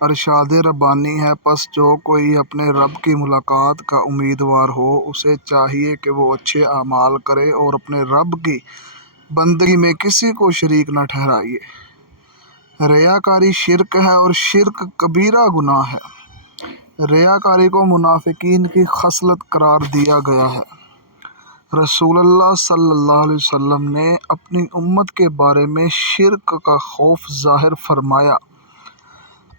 ارشاد ربانی ہے، پس جو کوئی اپنے رب کی ملاقات کا امیدوار ہو، اسے چاہیے کہ وہ اچھے اعمال کرے اور اپنے رب کی بندگی میں کسی کو شریک نہ ٹھہرائے۔ ریاکاری شرک ہے اور شرک کبیرہ گناہ ہے۔ ریاکاری کو منافقین کی خصلت قرار دیا گیا ہے۔ رسول اللہ صلی اللہ علیہ وسلم نے اپنی امت کے بارے میں شرک کا خوف ظاہر فرمایا۔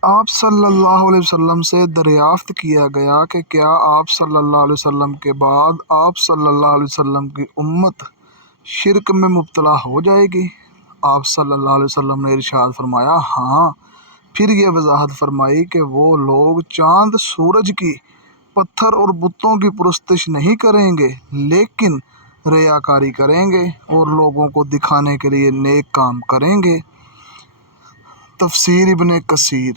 آپ صلی اللہ علیہ وسلم سے دریافت کیا گیا کہ کیا آپ صلی اللہ علیہ وسلم کے بعد آپ صلی اللہ علیہ وسلم کی امت شرک میں مبتلا ہو جائے گی؟ آپ صلی اللہ علیہ وسلم نے ارشاد فرمایا، ہاں۔ پھر یہ وضاحت فرمائی کہ وہ لوگ چاند، سورج کی، پتھر اور بتوں کی پرستش نہیں کریں گے، لیکن ریاکاری کریں گے اور لوگوں کو دکھانے کے لیے نیک کام کریں گے۔ تفسیر ابن کثیر۔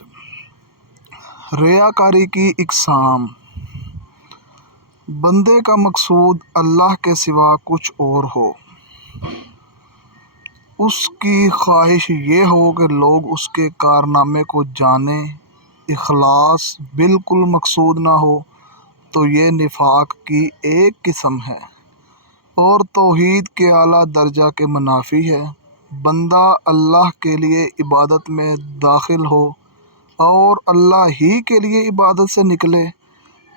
ریاکاری کی اقسام۔ بندے کا مقصود اللہ کے سوا کچھ اور ہو، اس کی خواہش یہ ہو کہ لوگ اس کے کارنامے کو جانیں، اخلاص بالکل مقصود نہ ہو تو یہ نفاق کی ایک قسم ہے اور توحید کے اعلیٰ درجہ کے منافی ہے۔ بندہ اللہ کے لیے عبادت میں داخل ہو اور اللہ ہی کے لیے عبادت سے نکلے،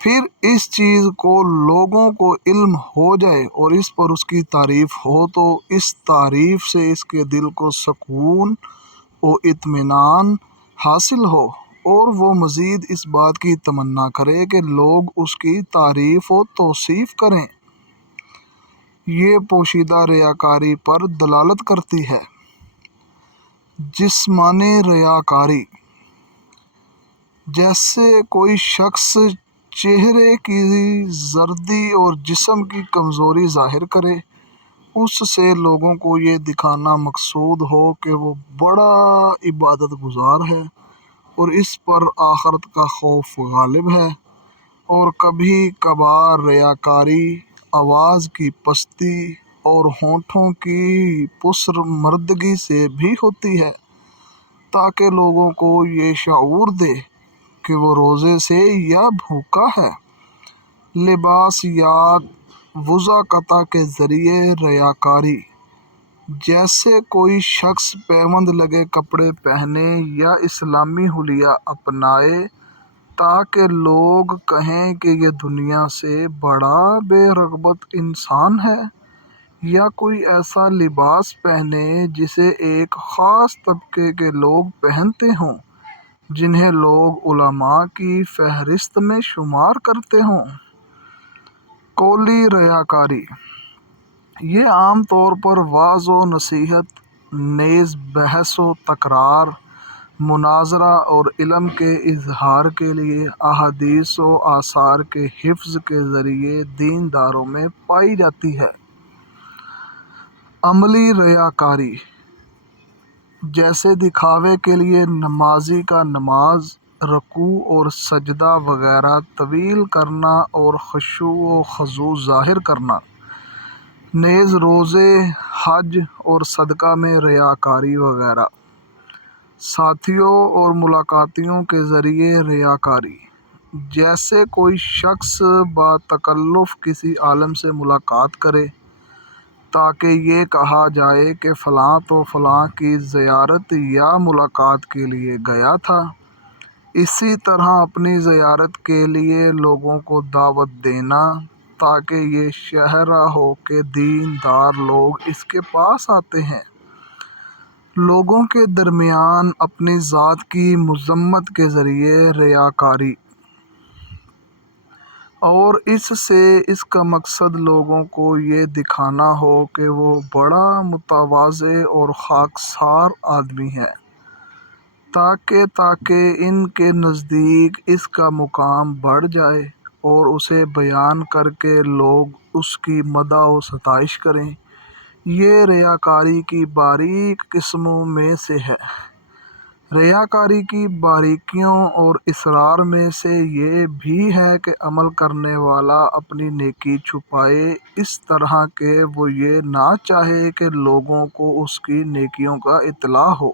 پھر اس چیز کو لوگوں کو علم ہو جائے اور اس پر اس کی تعریف ہو تو اس تعریف سے اس کے دل کو سکون و اطمینان حاصل ہو اور وہ مزید اس بات کی تمنا کرے کہ لوگ اس کی تعریف و توصیف کریں۔ یہ پوشیدہ ریاکاری پر دلالت کرتی ہے۔ جسمانی ریاکاری، جیسے کوئی شخص چہرے کی زردی اور جسم کی کمزوری ظاہر کرے، اس سے لوگوں کو یہ دکھانا مقصود ہو کہ وہ بڑا عبادت گزار ہے اور اس پر آخرت کا خوف غالب ہے۔ اور کبھی کبھار ریاکاری آواز کی پستی اور ہونٹوں کی پسر مردگی سے بھی ہوتی ہے، تاکہ لوگوں کو یہ شعور دے کہ وہ روزے سے یا بھوکا ہے۔ لباسیات وضاقطہ کے ذریعے ریاکاری، جیسے کوئی شخص پیوند لگے کپڑے پہنے یا اسلامی حلیہ اپنائے تاکہ لوگ کہیں کہ یہ دنیا سے بڑا بے رغبت انسان ہے، یا کوئی ایسا لباس پہنے جسے ایک خاص طبقے کے لوگ پہنتے ہوں، جنہیں لوگ علماء کی فہرست میں شمار کرتے ہوں۔ قولی ریاکاری، یہ عام طور پر وعظ و نصیحت، نیز بحث و تقرار، مناظرہ اور علم کے اظہار کے لیے احادیث و آثار کے حفظ کے ذریعے دینداروں میں پائی جاتی ہے۔ عملی ریاکاری، جیسے دکھاوے کے لیے نمازی کا نماز، رکوع اور سجدہ وغیرہ طویل کرنا اور خشوع و خضوع ظاہر کرنا، نیز روزے، حج اور صدقہ میں ریاکاری وغیرہ۔ ساتھیوں اور ملاقاتیوں کے ذریعے ریاکاری، جیسے کوئی شخص باتکلف کسی عالم سے ملاقات کرے تاکہ یہ کہا جائے کہ فلاں تو فلاں کی زیارت یا ملاقات کے لیے گیا تھا۔ اسی طرح اپنی زیارت کے لیے لوگوں کو دعوت دینا تاکہ یہ شہرہ ہو کہ دیندار لوگ اس کے پاس آتے ہیں۔ لوگوں کے درمیان اپنی ذات کی مذمت کے ذریعے ریاکاری، اور اس سے اس کا مقصد لوگوں کو یہ دکھانا ہو کہ وہ بڑا متواضع اور خاکسار آدمی ہے، تاکہ ان کے نزدیک اس کا مقام بڑھ جائے اور اسے بیان کر کے لوگ اس کی مدح و ستائش کریں۔ یہ ریاکاری کی باریک قسموں میں سے ہے۔ ریاکاری کی باریکیوں اور اسرار میں سے یہ بھی ہے کہ عمل کرنے والا اپنی نیکی چھپائے اس طرح کہ وہ یہ نہ چاہے کہ لوگوں کو اس کی نیکیوں کا اطلاع ہو،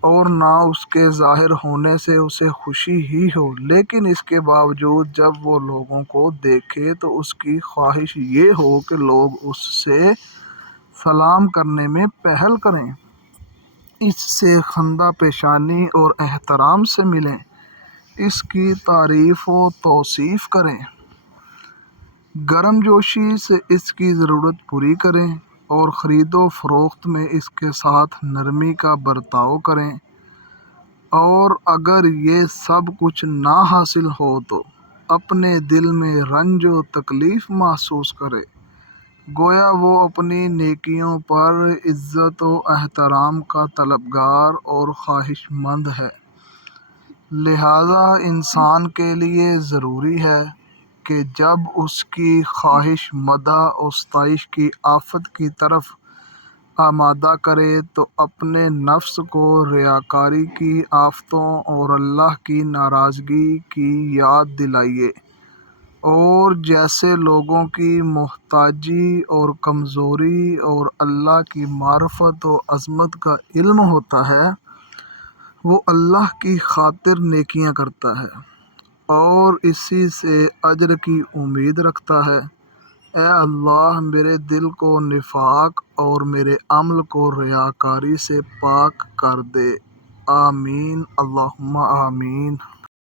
اور نہ اس کے ظاہر ہونے سے اسے خوشی ہی ہو، لیکن اس کے باوجود جب وہ لوگوں کو دیکھے تو اس کی خواہش یہ ہو کہ لوگ اس سے سلام کرنے میں پہل کریں، اس سے خندہ پیشانی اور احترام سے ملیں، اس کی تعریف و توصیف کریں، گرم جوشی سے اس کی ضرورت پوری کریں اور خرید و فروخت میں اس کے ساتھ نرمی کا برتاؤ کریں۔ اور اگر یہ سب کچھ نہ حاصل ہو تو اپنے دل میں رنج و تکلیف محسوس کرے، گویا وہ اپنی نیکیوں پر عزت و احترام کا طلبگار اور خواہش مند ہے۔ لہٰذا انسان کے لیے ضروری ہے کہ جب اس کی خواہش مدح و ستائش کی آفت کی طرف آمادہ کرے تو اپنے نفس کو ریاکاری کی آفتوں اور اللہ کی ناراضگی کی یاد دلائے، اور جیسے لوگوں کی محتاجی اور کمزوری اور اللہ کی معرفت و عظمت کا علم ہوتا ہے، وہ اللہ کی خاطر نیکیاں کرتا ہے اور اسی سے اجر کی امید رکھتا ہے۔ اے اللہ میرے دل کو نفاق اور میرے عمل کو ریاکاری سے پاک کر دے۔ آمین، اللہم آمین۔